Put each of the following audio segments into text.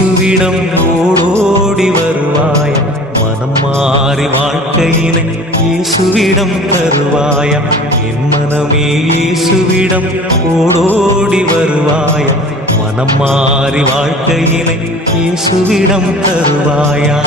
இயேசுவிடம் ஓடோடி வருவாய, மனம் மாறி வாழ்க்கையினை இயேசுவிடம் தருவாய. என் மனமே இயேசுவிடம் ஓடோடி வருவாய, மனம் மாறி வாழ்க்கையினை இயேசுவிடம் தருவாயா.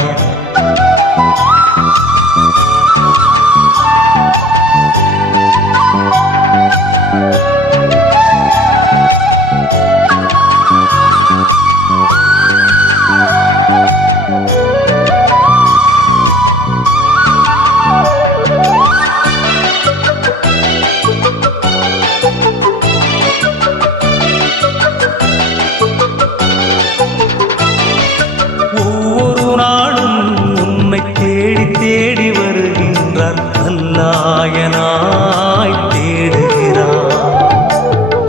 தேடி வருகின்றார், நல்லாயனாய் தேடுகிறார்.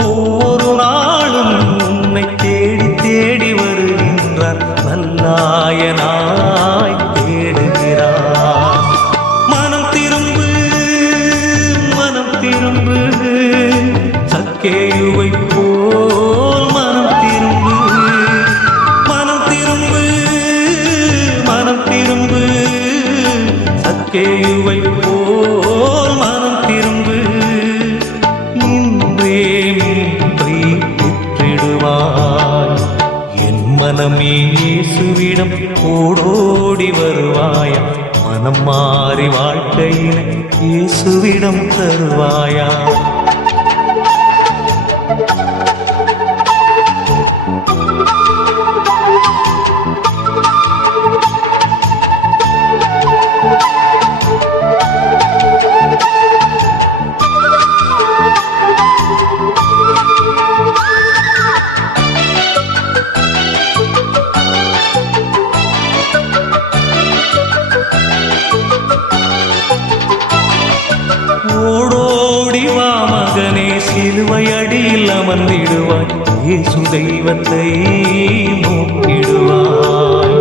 ஒவ்வொரு நாளும் உன்னை தேடி தேடி வருகின்றார், நல்லாயனாய் தேடுகிறார். மனம் திரும்பு மனம் திரும்பு, சக்கேயுவை போல் மனம் திரும்பு. மனம் திரும்பு மனம் திரும்பு, சக்கேயுவை போல் மனம் திரும்பு. இன்றே மீட்பை பெற்றிடுவாய், என் மனமே இயேசுவிடம் ஓடோடி வருவாயா. மனம் மாறி வாழ்க்கையினை இயேசுவிடம் தருவாயா. ஓடோடி வா மகனே, சிலுவை அடியில் அமர்ந்திடுவாய், இயேசு தெய்வத்தை நோக்கிடுவாய்.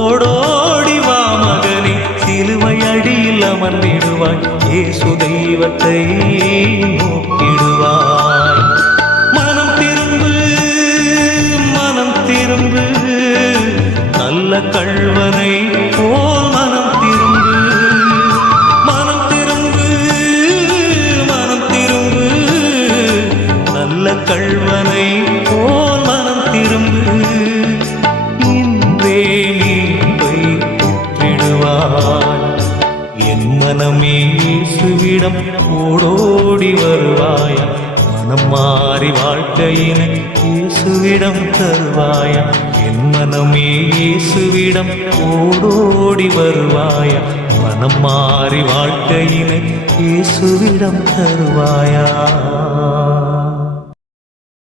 ஓடோடி வா மகனே, சிலுவை அடியில் அமர்ந்திடுவாய், இயேசு தெய்வத்தை நோக்கிடுவாய். மனம் திரும்பு மனம் திரும்பு, நல்ல கள்வனை போல் மனம் திரும்பு. கள்வனை போல் மனம் திரும்பு. இன்றே மீட்பை பெற்றிடுவாய், என் மனமே இயேசுவிடம் ஓடோடி வருவாயா. மனம் மாறி வாழ்க்கையினை இயேசுவிடம் தருவாயா. என் மனமே இயேசுவிடம் ஓடோடி வருவாயா, மனம் மாறி வாழ்க்கையினை இயேசுவிடம் தருவாயா.